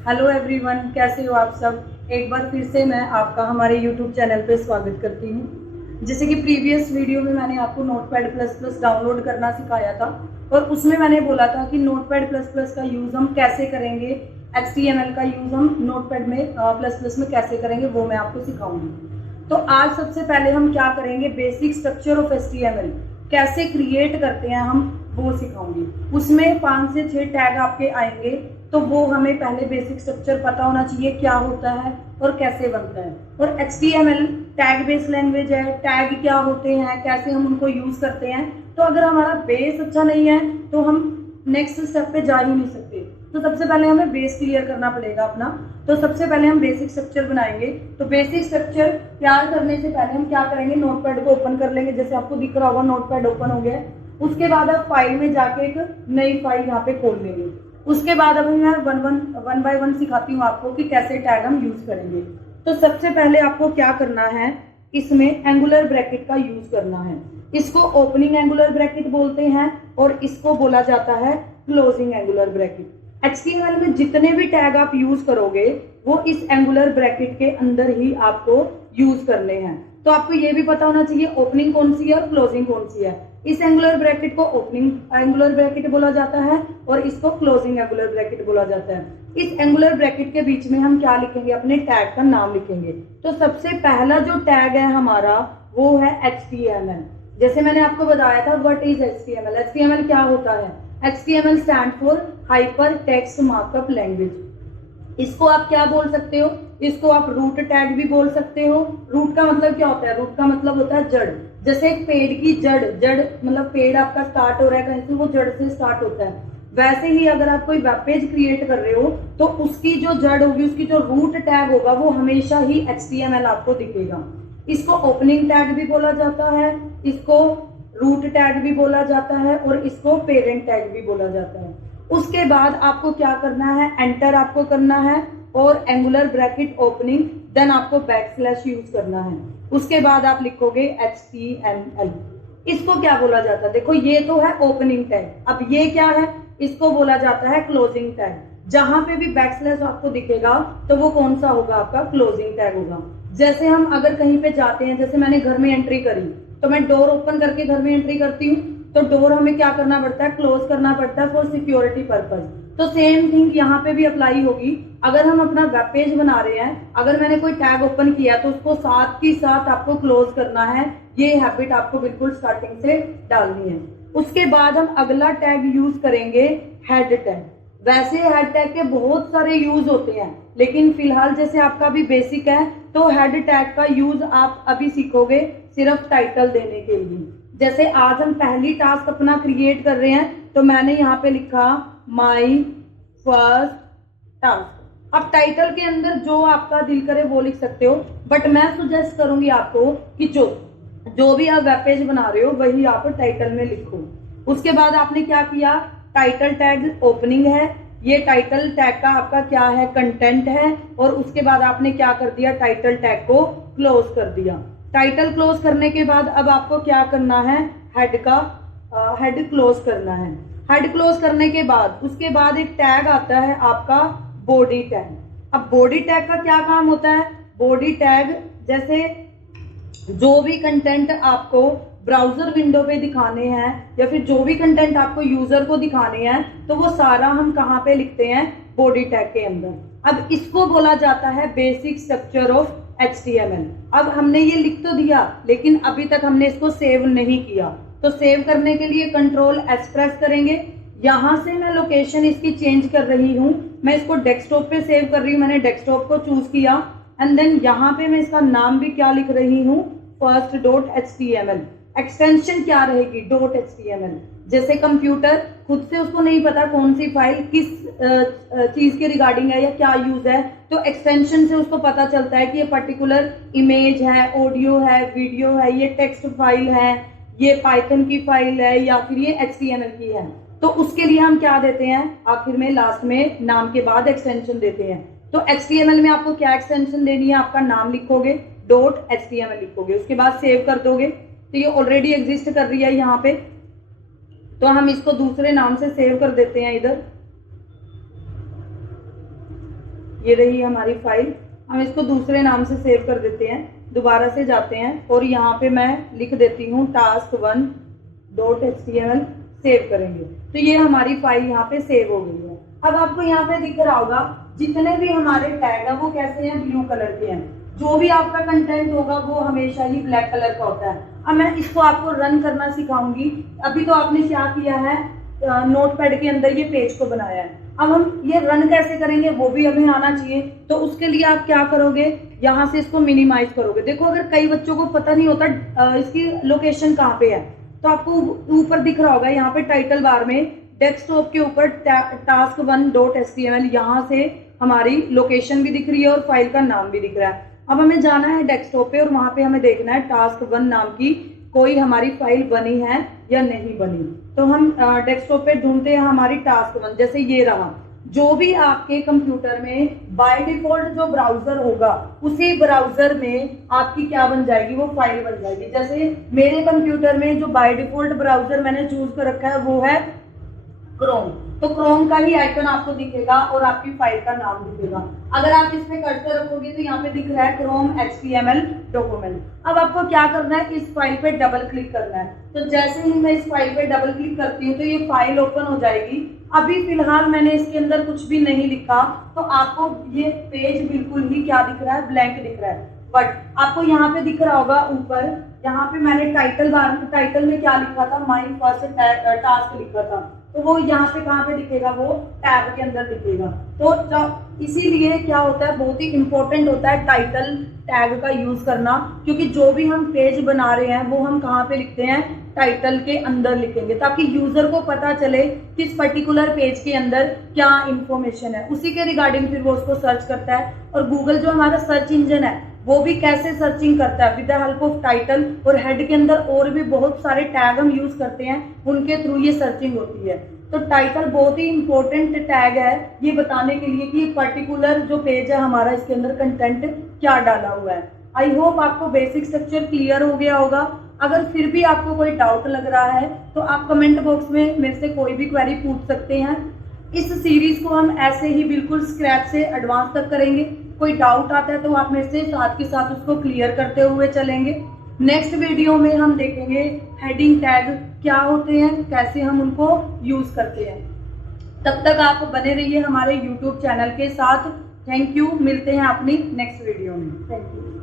Hello everyone, कैसे हो आप सब। एक बार फिर से मैं आपका हमारे यूट्यूब चैनल पे स्वागत करती हूँ। जैसे कि प्रीवियस वीडियो में मैंने आपको नोटपैड प्लस प्लस डाउनलोड करना सिखाया था और उसमें मैंने बोला था कि नोटपैड प्लस प्लस का यूज़ हम कैसे करेंगे, HTML का यूज़ हम नोटपैड में प्लस प्लस में कैसे करेंगे वो मैं आपको सिखाऊंगी। तो आज सबसे पहले हम क्या करेंगे, बेसिक स्ट्रक्चर ऑफ HTML कैसे क्रिएट करते हैं हम वो सिखाऊंगी। उसमें 5 से 6 टैग आपके आएंगे, तो वो हमें पहले बेसिक स्ट्रक्चर पता होना चाहिए क्या होता है और कैसे बनता है। और HTML टैग बेस लैंग्वेज है, टैग क्या होते हैं, कैसे हम उनको यूज करते हैं। तो अगर हमारा बेस अच्छा नहीं है तो हम नेक्स्ट स्टेप पे जा ही नहीं सकते। तो सबसे पहले हमें बेस क्लियर करना पड़ेगा अपना। तो सबसे पहले हम बेसिक स्ट्रक्चर बनाएंगे। तो बेसिक स्ट्रक्चर तैयार करने से पहले हम क्या करेंगे, नोटपैड को ओपन कर लेंगे। जैसे आपको दिख रहा होगा नोटपैड ओपन हो गया। उसके बाद आप फाइल में जाके एक नई फाइल यहाँ पे खोल लेंगे। उसके बाद अभी मैं वन बाय वन सिखाती हूँ आपको कि कैसे टैग हम यूज करेंगे। तो सबसे पहले आपको क्या करना है, इसमें एंगुलर ब्रैकेट का यूज करना है। इसको ओपनिंग एंगुलर ब्रैकेट बोलते हैं और इसको बोला जाता है क्लोजिंग एंगुलर ब्रैकेट। HTML में जितने भी टैग आप यूज करोगे वो इस एंगुलर ब्रैकेट के अंदर ही आपको यूज करने हैं। तो आपको ये भी पता होना चाहिए ओपनिंग कौन सी है और क्लोजिंग कौन सी है। इस एंगुलर ब्रैकेट को ओपनिंग एंगुलर ब्रैकेट बोला जाता है और इसको क्लोजिंग एंगुलर ब्रैकेट बोला जाता है। इस एंगुलर ब्रैकेट के बीच में हम क्या लिखेंगे, अपने टैग का नाम लिखेंगे। तो सबसे पहला जो टैग है हमारा वो है HTML। जैसे मैंने आपको बताया था व्हाट इज HTML। HTML क्या होता है, HTML stand for hyper text markup language. इसको आप क्या बोल सकते हो, इसको आप रूट टैग भी बोल सकते हो। रूट का मतलब क्या होता है, रूट का मतलब होता है जड़। जैसे एक पेड़ की जड़, जड़ मतलब पेड़ आपका स्टार्ट हो रहा है कहीं से, वो जड़ से स्टार्ट होता है। वैसे ही अगर आप कोई वेब पेज क्रिएट कर रहे हो तो उसकी जो जड़ होगी, उसकी जो रूट टैग होगा वो हमेशा ही HTML आपको दिखेगा। इसको ओपनिंग टैग भी बोला जाता है, इसको रूट टैग भी बोला जाता है और इसको पेरेंट टैग भी बोला जाता है। उसके बाद आपको क्या करना है, एंटर आपको करना है और एंगुलर ब्रैकेट ओपनिंग, देन आपको बैकस्लैश यूज करना है। उसके बाद आप लिखोगे HTML। इसको क्या बोला जाता है, देखो ये तो है ओपनिंग टैग। अब ये क्या है, इसको बोला जाता है क्लोजिंग टैग। जहां पे भी बैकस्लैश आपको दिखेगा तो वो कौन सा होगा, आपका क्लोजिंग टैग होगा। जैसे हम अगर कहीं पे जाते हैं, जैसे मैंने घर में एंट्री करी तो मैं डोर ओपन करके घर में एंट्री करती हूँ, तो डोर हमें क्या करना पड़ता है, क्लोज करना पड़ता है फॉर सिक्योरिटी पर्पज। तो सेम थिंग यहाँ पे भी अप्लाई होगी। अगर हम अपना वेब पेज बना रहे हैं, अगर मैंने कोई टैग ओपन किया तो उसको साथ ही साथ आपको क्लोज करना है। ये हैबिट आपको बिल्कुल स्टार्टिंग से डालनी है। उसके बाद हम अगला टैग यूज करेंगे हेड टैग। वैसे हेड टैग के बहुत सारे यूज होते हैं, लेकिन फिलहाल जैसे आपका भी बेसिक है तो हेड टैग का यूज आप अभी सीखोगे सिर्फ टाइटल देने के लिए। जैसे आज हम पहली टास्क अपना क्रिएट कर रहे हैं तो मैंने यहाँ पे लिखा माई फर्स्ट टास्क। अब टाइटल के अंदर जो आपका दिल करे वो लिख सकते हो, बट मैं सजेस्ट करूंगी आपको कि जो भी आप वेब पेज बना रहे हो वही आप टाइटल में लिखो। उसके बाद आपने क्या किया, टाइटल टैग ओपनिंग है, ये टाइटल टैग का आपका क्या है, कंटेंट है। और उसके बाद आपने क्या कर दिया, टाइटल टैग को क्लोज कर दिया। टाइटल क्लोज करने के बाद अब आपको क्या करना है, हेड क्लोज करना है। हेड क्लोज करने के बाद उसके बाद एक टैग आता है आपका बॉडी टैग। अब बॉडी टैग का क्या काम होता है, बॉडी टैग जैसे जो भी कंटेंट आपको ब्राउजर विंडो पे दिखाने हैं या फिर जो भी कंटेंट आपको यूजर को दिखाने हैं तो वो सारा हम कहाँ पे लिखते हैं, बॉडी टैग के अंदर। अब इसको बोला जाता है बेसिक स्ट्रक्चर ऑफ HTML। अब हमने ये लिख तो दिया लेकिन अभी तक हमने इसको सेव नहीं किया, तो सेव करने के लिए Ctrl+S प्रेस करेंगे। यहां से मैं लोकेशन इसकी चेंज कर रही हूँ, मैं इसको डेस्कटॉप पे सेव कर रही हूँ, मैंने डेस्कटॉप को चूज किया एंड देन यहाँ पे मैं इसका नाम भी क्या लिख रही हूँ, first.html। एक्सटेंशन क्या रहेगी, .html। जैसे कंप्यूटर खुद से उसको नहीं पता कौन सी फाइल किस चीज के रिगार्डिंग है या क्या यूज है, तो एक्सटेंशन से उसको पता चलता है कि ये पर्टिकुलर इमेज है, ऑडियो है, वीडियो है, ये टेक्स्ट फाइल है, ये पाइथन की फाइल है या फिर ये HTML की है। तो उसके लिए हम क्या देते हैं, आखिर में लास्ट में नाम के बाद एक्सटेंशन देते हैं। तो HTML में आपको क्या एक्सटेंशन देनी है, आपका नाम लिखोगे, .html लिखोगे, उसके बाद सेव कर दोगे। तो ये ऑलरेडी एग्जिस्ट कर रही है यहाँ पे, तो हम इसको दूसरे नाम से सेव कर देते हैं इधर। ये रही हमारी फाइल। हम इसको दूसरे नाम से सेव कर देते हैं। दोबारा से जाते हैं और यहाँ पे मैं लिख देती हूँ task1.html, सेव करेंगे तो ये हमारी फाइल यहाँ पे सेव हो गई है। अब आपको यहाँ पे दिख रहा होगा जितने भी हमारे टैग है वो कैसे हैं, ब्लू कलर के हैं। जो भी आपका कंटेंट होगा वो हमेशा ही ब्लैक कलर का होता है। अब मैं इसको आपको रन करना सिखाऊंगी। अभी तो आपने क्या किया है, नोटपैड के अंदर ये पेज को बनाया है। अब हम ये रन कैसे करेंगे वो भी हमें आना चाहिए। तो उसके लिए आप क्या करोगे, यहाँ से इसको मिनिमाइज करोगे। देखो अगर कई बच्चों को पता नहीं होता इसकी लोकेशन कहाँ पे है, तो आपको ऊपर दिख रहा होगा यहाँ पे टाइटल बार में डेस्कटॉप के ऊपर task1.html, यहाँ से हमारी लोकेशन भी दिख रही है और फाइल का नाम भी दिख रहा है। अब हमें जाना है डेस्कटॉप पे और वहां पे हमें देखना है task1 नाम की कोई हमारी फाइल बनी है या नहीं बनी। तो हम डेस्कटॉप पे ढूंढते हैं हमारी task1, जैसे ये रहा। जो भी आपके कंप्यूटर में बाय डिफॉल्ट जो ब्राउजर होगा उसी ब्राउजर में आपकी क्या बन जाएगी, वो फाइल बन जाएगी। जैसे मेरे कंप्यूटर में जो बाय डिफॉल्ट ब्राउजर मैंने चूज कर रखा है वो है क्रोम, तो क्रोम का ही आइकन आपको दिखेगा और आपकी फाइल का नाम दिखेगा। अगर आप इस पे कर्सर रखोगे तो यहाँ पे दिख रहा है क्रोम HTML डॉक्यूमेंट। अब आपको क्या करना है, इस फाइल पे डबल क्लिक करना है। तो जैसे ही मैं इस फाइल पे डबल क्लिक करती हूँ तो ये फाइल ओपन हो जाएगी। अभी फिलहाल मैंने इसके अंदर कुछ भी नहीं लिखा, तो आपको ये पेज बिल्कुल ही क्या दिख रहा है, ब्लैंक दिख रहा है। बट आपको यहाँ पे दिख रहा होगा ऊपर, यहाँ पे मैंने टाइटल में क्या लिखा था, माय फर्स्ट टास्क लिखा था। तो वो यहाँ पे कहाँ पे दिखेगा, वो टैब के अंदर दिखेगा। तो इसीलिए क्या होता है, बहुत ही इंपॉर्टेंट होता है टाइटल टैग का यूज करना, क्योंकि जो भी हम पेज बना रहे हैं वो हम कहाँ पे लिखते हैं, टाइटल के अंदर लिखेंगे, ताकि यूजर को पता चले किस पर्टिकुलर पेज के अंदर क्या इंफॉर्मेशन है। उसी के रिगार्डिंग फिर वो उसको सर्च करता है। और गूगल जो हमारा सर्च इंजन है वो भी कैसे सर्चिंग करता है, with the help of title और हेड के अंदर और भी बहुत सारे टैग हम यूज करते हैं, उनके थ्रू ये सर्चिंग होती है। तो टाइटल बहुत ही इंपॉर्टेंट टैग है ये बताने के लिए कि पर्टिकुलर जो पेज है हमारा, इसके अंदर कंटेंट क्या डाला हुआ है। आई होप आपको बेसिक स्ट्रक्चर क्लियर हो गया होगा। अगर फिर भी आपको कोई डाउट लग रहा है तो आप कमेंट बॉक्स में मेरे से कोई भी क्वेरी पूछ सकते हैं। इस सीरीज को हम ऐसे ही बिल्कुल स्क्रैच से एडवांस तक करेंगे। कोई डाउट आता है तो आप मेरे से साथ के साथ उसको क्लियर करते हुए चलेंगे। नेक्स्ट वीडियो में हम देखेंगे हेडिंग टैग क्या होते हैं, कैसे हम उनको यूज करते हैं। तब तक आप बने रहिए हमारे YouTube चैनल के साथ। थैंक यू, मिलते हैं अपनी नेक्स्ट वीडियो में। Thank you.